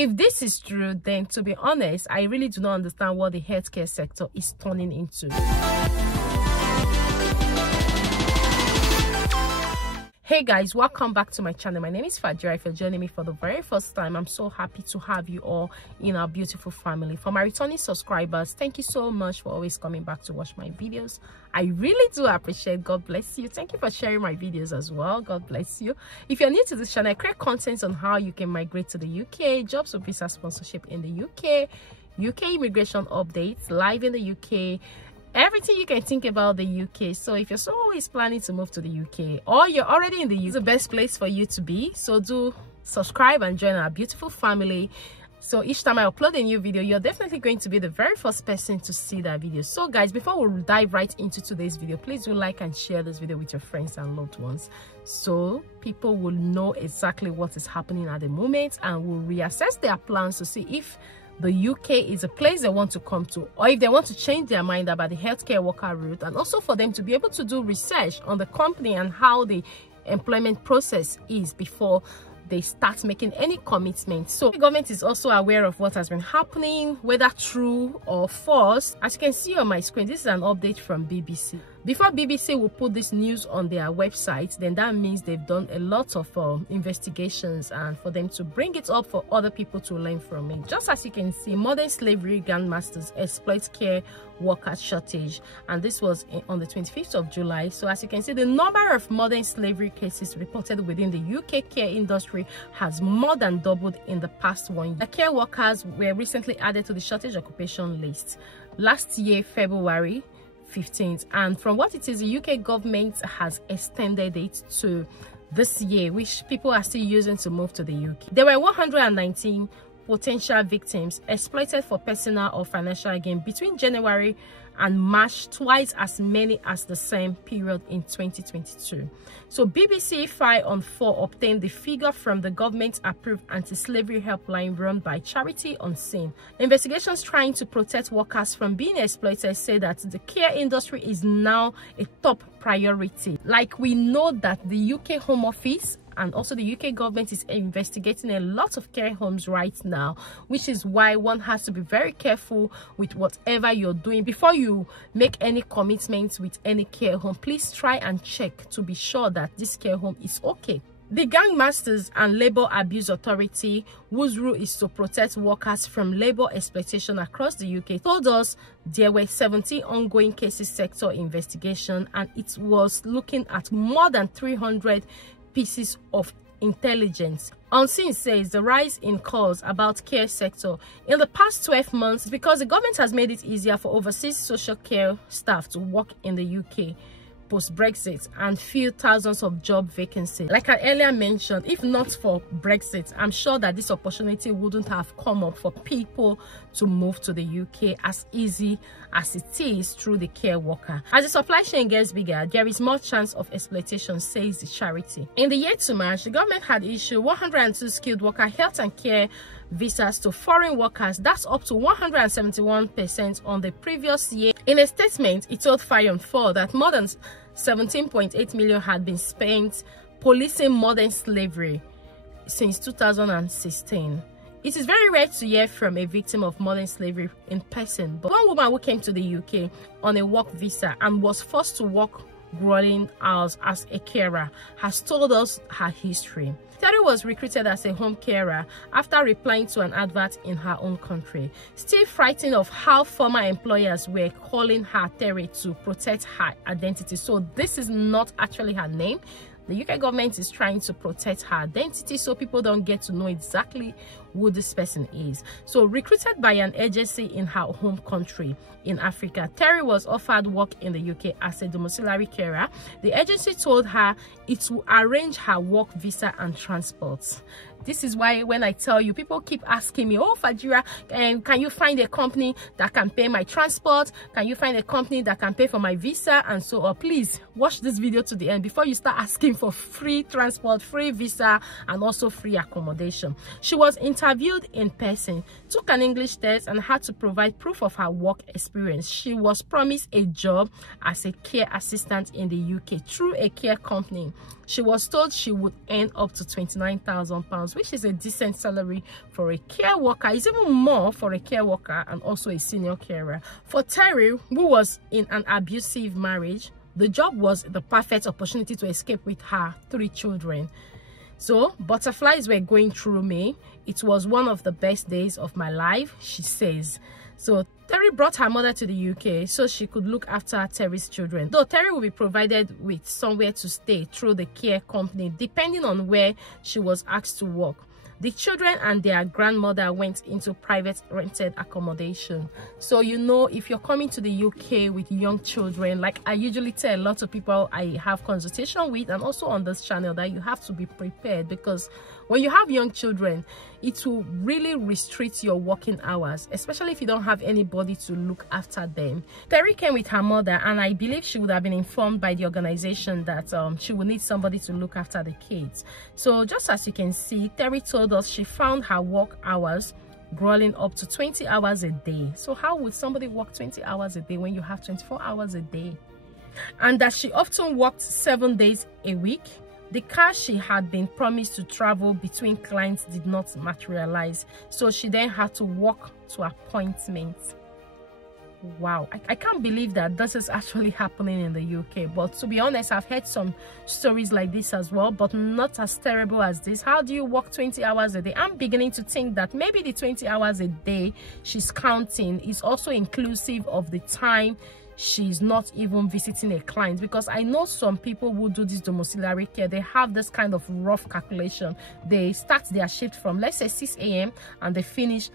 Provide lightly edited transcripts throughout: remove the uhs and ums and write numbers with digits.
If this is true, then to be honest, I really do not understand what the healthcare sector is turning into. Hey guys, welcome back to my channel. My name is Fadira. If you're joining me for the very first time, I'm so happy to have you all in our beautiful family. For my returning subscribers, thank you so much for always coming back to watch my videos. I really do appreciate. God bless you. Thank you for sharing my videos as well. God bless you. If you're new to this channel, I create content on how you can migrate to the UK, jobs or visa sponsorship in the UK, UK immigration updates, live in the UK, everything you can think about the UK. So if you're always planning to move to the UK or you're already in the UK, it's the best place for you to be. So do subscribe and join our beautiful family. So each time I upload a new video, you're definitely going to be the very first person to see that video. So guys, before we dive right into today's video, please do like and share this video with your friends and loved ones, so people will know exactly what is happening at the moment and will reassess their plans to see if the UK is a place they want to come to, or if they want to change their mind about the healthcare worker route, and also for them to be able to do research on the company and how the employment process is before they start making any commitment. So the government is also aware of what has been happening, whether true or false. As you can see on my screen, this is an update from BBC. Before BBC will put this news on their website, then that means they've done a lot of investigations, and for them to bring it up for other people to learn from it. Just as you can see, modern slavery grandmasters exploit care worker shortage, and this was on the 25th of July. So as you can see, the number of modern slavery cases reported within the UK care industry has more than doubled in the past 1 year. The care workers were recently added to the shortage occupation list last year, February 15th, and from what it is, the UK government has extended it to this year, which people are still using to move to the UK. There were 119 potential victims exploited for personal or financial gain between January and March, twice as many as the same period in 2022. So BBC 5on4 obtained the figure from the government-approved anti-slavery helpline run by Charity Unseen. Investigations trying to protect workers from being exploited say that the care industry is now a top priority. Like, we know that the UK Home Office and also the UK government is investigating a lot of care homes right now, which is why one has to be very careful with whatever you're doing. Before you make any commitments with any care home, please try and check to be sure that this care home is okay. The GANGMASTERS and Labour Abuse Authority, whose role is to protect workers from labour exploitation across the UK, told us there were 17 ongoing cases sector investigation, and it was looking at more than 300 pieces of intelligence. Unseen says the rise in calls about care sector in the past 12 months because the government has made it easier for overseas social care staff to work in the UK post-Brexit and fill thousands of job vacancies. Like I earlier mentioned, if not for Brexit, I'm sure that this opportunity wouldn't have come up for people to move to the UK as easy as it is through the care worker. As the supply chain gets bigger, there is more chance of exploitation, says the charity. In the year to March, the government had issued 102 skilled worker health and care visas to foreign workers. That's up to 171% on the previous year. In a statement, it told 5on4 that more than 17.8 million had been spent policing modern slavery since 2016. It is very rare to hear from a victim of modern slavery in person, but one woman who came to the UK on a work visa and was forced to work grueling hours as a carer has told us her history. Terry was recruited as a home carer after replying to an advert in her own country, still frightened of how former employers were calling her Terry to protect her identity. So this is not actually her name. The UK government is trying to protect her identity so people don't get to know exactly who this person is. So recruited by an agency in her home country in Africa, Terry was offered work in the UK as a domiciliary carer. The agency told her it will arrange her work visa and transport. This is why when I tell you, people keep asking me, oh Fadira, can you find a company that can pay my transport? Can you find a company that can pay for my visa? And so on. Please watch this video to the end before you start asking for free transport, free visa, and also free accommodation. She was in interviewed in person, took an English test, and had to provide proof of her work experience. She was promised a job as a care assistant in the UK through a care company. She was told she would earn up to £29,000, which is a decent salary for a care worker. It's even more for a care worker and also a senior carer. For Terry, who was in an abusive marriage, the job was the perfect opportunity to escape with her 3 children. So, butterflies were going through me. It was one of the best days of my life, she says. So, Terry brought her mother to the UK so she could look after Terry's children. Though Terry will be provided with somewhere to stay through the care company, depending on where she was asked to work. The children and their grandmother went into private rented accommodation. So, you know, if you're coming to the UK with young children, like I usually tell a lot of people I have consultation with and also on this channel, that you have to be prepared, because when you have young children, it will really restrict your working hours, especially if you don't have anybody to look after them. Terry came with her mother, and I believe she would have been informed by the organization that she would need somebody to look after the kids. So just as you can see, Terry told us she found her work hours growing up to 20 hours a day. So how would somebody work 20 hours a day when you have 24 hours a day? And that she often worked 7 days a week. The car she had been promised to travel between clients did not materialize, so she then had to walk to appointments. Wow, I can't believe that this is actually happening in the UK. But to be honest, I've heard some stories like this as well, but not as terrible as this. How do you work 20 hours a day? I'm beginning to think that maybe the 20 hours a day she's counting is also inclusive of the time she's not even visiting a client, because I know some people who do this domiciliary care, they have this kind of rough calculation. They start their shift from, let's say, 6 a.m. and they finish,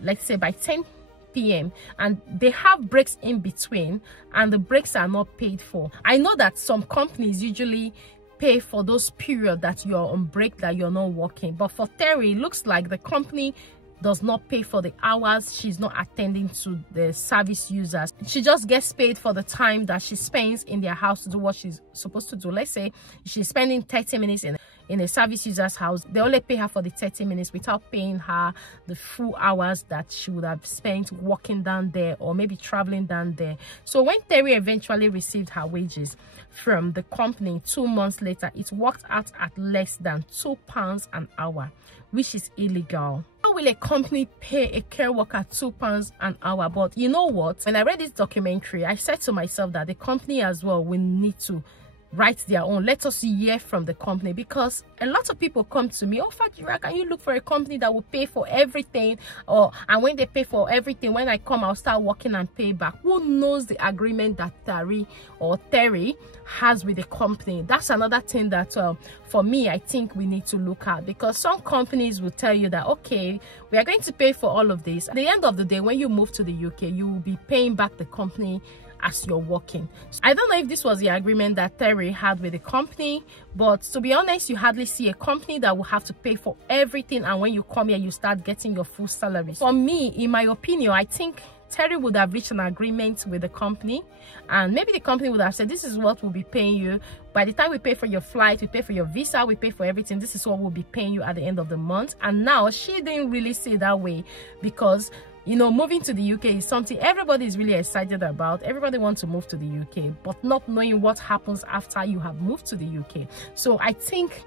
let's say, by 10 p.m. and they have breaks in between, and the breaks are not paid for. I know that some companies usually pay for those periods that you're on break, that you're not working, but for Terry, it looks like the company does not pay for the hours she's not attending to the service users. She just gets paid for the time that she spends in their house to do what she's supposed to do. Let's say she's spending 30 minutes in a service user's house. They only pay her for the 30 minutes without paying her the full hours that she would have spent walking down there or maybe traveling down there. So when Terry eventually received her wages from the company 2 months later, it worked out at less than £2 an hour, which is illegal. How will a company pay a care worker £2 an hour? But you know what? When I read this documentary, I said to myself that the company as well will need to write their own. Let us hear from the company, because a lot of people come to me, oh Fajira, can you look for a company that will pay for everything? And when they pay for everything, when I come, I'll start working and pay back. Who knows the agreement that Terry has with the company? That's another thing that for me, I think we need to look at, because some companies will tell you that, okay, we are going to pay for all of this. At the end of the day, when you move to the UK, you will be paying back the company as you're working. So I don't know if this was the agreement that Terry had with the company, but to be honest, you hardly see a company that will have to pay for everything, and when you come here, you start getting your full salary. For me, in my opinion, I think Terry would have reached an agreement with the company, and maybe the company would have said, this is what we'll be paying you. By the time we pay for your flight, we pay for your visa, we pay for everything, this is what we'll be paying you at the end of the month. And now she didn't really say that way, because you know, moving to the UK is something everybody is really excited about. Everybody wants to move to the UK, but not knowing what happens after you have moved to the UK. So I think,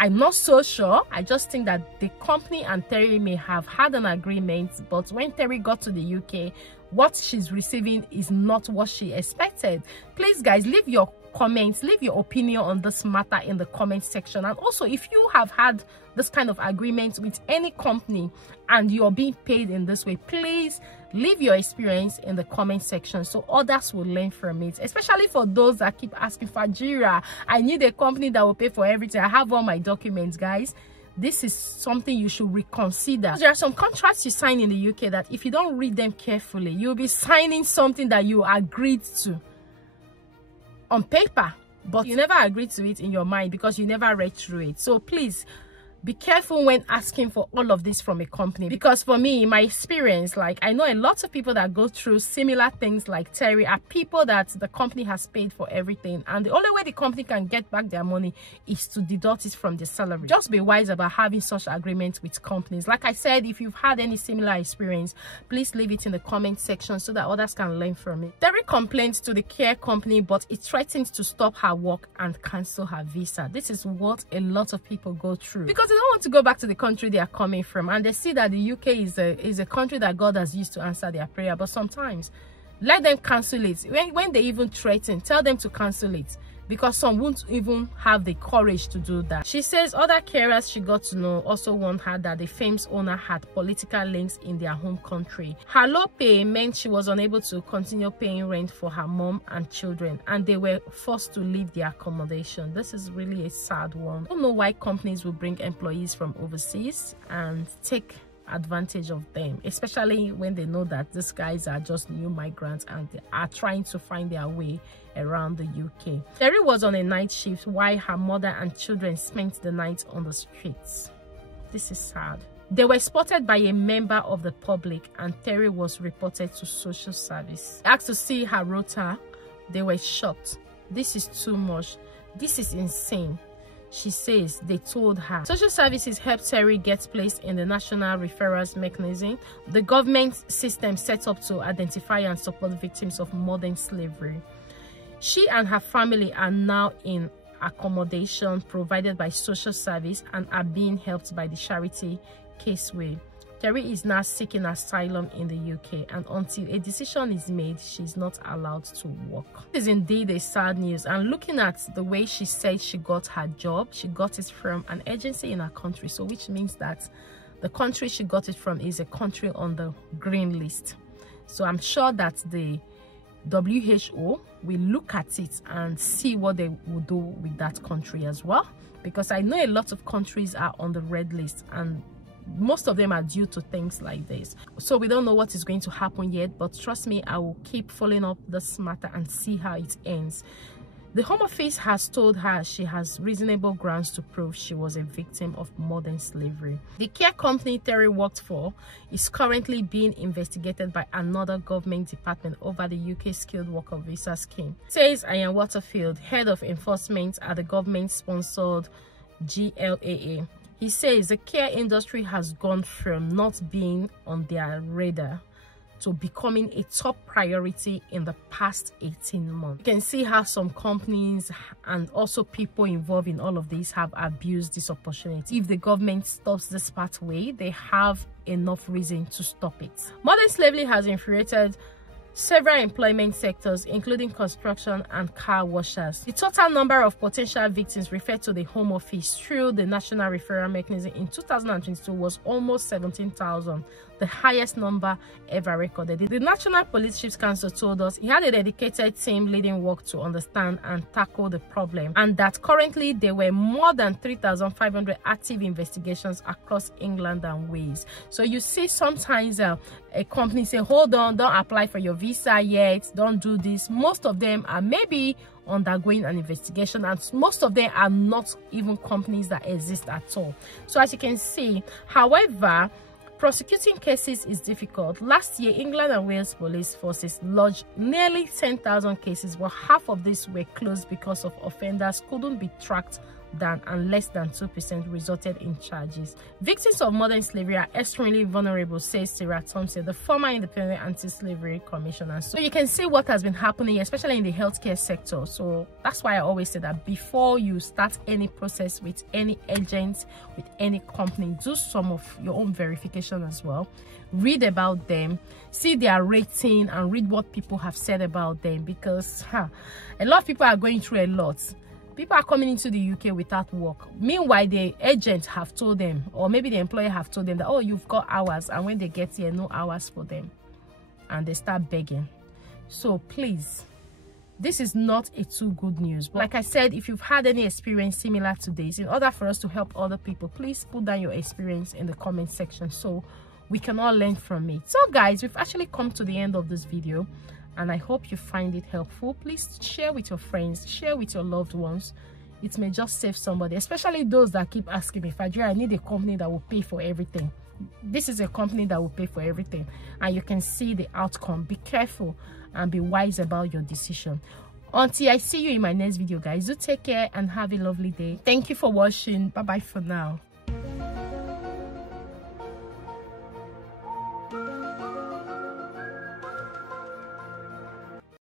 I'm not so sure. I just think that the company and Terry may have had an agreement, but when Terry got to the UK, what she's receiving is not what she expected. Please, guys, leave your comments, leave your opinion on this matter in the comment section. And also, if you have had this kind of agreement with any company and you're being paid in this way, please leave your experience in the comment section so others will learn from it, especially for those that keep asking, Fajira, I need a company that will pay for everything. I have all my documents. Guys, this is something you should reconsider. There are some contracts you sign in the UK that if you don't read them carefully, you'll be signing something that you agreed to on paper, but you never agreed to it in your mind because you never read through it. So please, Be careful when asking for all of this from a company, because for me, in my experience, like I know a lot of people that go through similar things like Terry are people that the company has paid for everything, and the only way the company can get back their money is to deduct it from the salary. Just be wise about having such agreements with companies. Like I said, if you've had any similar experience, please leave it in the comment section so that others can learn from it. Terry complained to the care company, but it threatened to stop her work and cancel her visa. This is what a lot of people go through, because they don't want to go back to the country they are coming from, and they see that the UK is a country that God has used to answer their prayer. But sometimes let them cancel it. When they even threaten, tell them to cancel it, because some won't even have the courage to do that. She says other carers she got to know also warned her that the firm's owner had political links in their home country. Her low pay meant she was unable to continue paying rent for her mom and children, and they were forced to leave their accommodation. This is really a sad one. I don't know why companies will bring employees from overseas and take advantage of them, especially when they know that these guys are just new migrants and they are trying to find their way around the UK. Terry was on a night shift while her mother and children spent the night on the streets. This is sad. They were spotted by a member of the public, and Terry was reported to social service. Asked to see her rota, they were shocked. This is too much. This is insane. She says they told her. Social services helped Terry get placed in the National Referrals Mechanism, the government system set up to identify and support victims of modern slavery. She and her family are now in accommodation provided by social service and are being helped by the charity Caseway. Terry is now seeking asylum in the UK, and until a decision is made, she's not allowed to work. This is indeed a sad news, and looking at the way she said she got her job, she got it from an agency in her country, so which means that the country she got it from is a country on the green list. So I'm sure that the WHO will look at it and see what they will do with that country as well, because I know a lot of countries are on the red list, and most of them are due to things like this. So we don't know what is going to happen yet, but trust me, I will keep following up this matter and see how it ends. The Home Office has told her she has reasonable grounds to prove she was a victim of modern slavery. The care company Terry worked for is currently being investigated by another government department over the UK Skilled Worker Visa Scheme, says Ian Waterfield, head of enforcement at the government-sponsored GLAA. He says the care industry has gone from not being on their radar to becoming a top priority in the past 18 months. You can see how some companies and also people involved in all of this have abused this opportunity. If the government stops this pathway, they have enough reason to stop it. Modern slavery has infuriated several employment sectors, including construction and car washers. The total number of potential victims referred to the Home Office through the National Referral Mechanism in 2022 was almost 17,000, the highest number ever recorded. The National Police Chiefs Council told us he had a dedicated team leading work to understand and tackle the problem, and that currently there were more than 3,500 active investigations across England and Wales. So you see sometimes a company say, hold on, don't apply for your visa yet, don't do this. Most of them are maybe undergoing an investigation, and most of them are not even companies that exist at all. So as you can see, however, prosecuting cases is difficult. Last year, England and Wales police forces lodged nearly 10,000 cases, but half of these were closed because of offenders couldn't be tracked down, and less than 2% resulted in charges. Victims of modern slavery are extremely vulnerable, says Sarah Thompson, the former independent anti-slavery commissioner. So you can see what has been happening, especially in the healthcare sector. So that's why I always say that before you start any process with any agent, with any company, do some of your own verification as well. Read about them, see their rating, and read what people have said about them, because a lot of people are going through a lot. People are coming into the UK without work. Meanwhile, the agent have told them, or maybe the employer have told them that, oh, you've got hours, and when they get here, no hours for them, and they start begging. So please, this is not a too good news. But like I said, if you've had any experience similar to this, in order for us to help other people, please put down your experience in the comment section so we can all learn from it. So guys, we've actually come to the end of this video, and I hope you find it helpful. Please share with your friends, share with your loved ones. it may just save somebody, especially those that keep asking me, Fadria, I need a company that will pay for everything. This is a company that will pay for everything, and you can see the outcome. Be careful and be wise about your decision. Until I see you in my next video, guys, do take care and have a lovely day. Thank you for watching. Bye bye for now.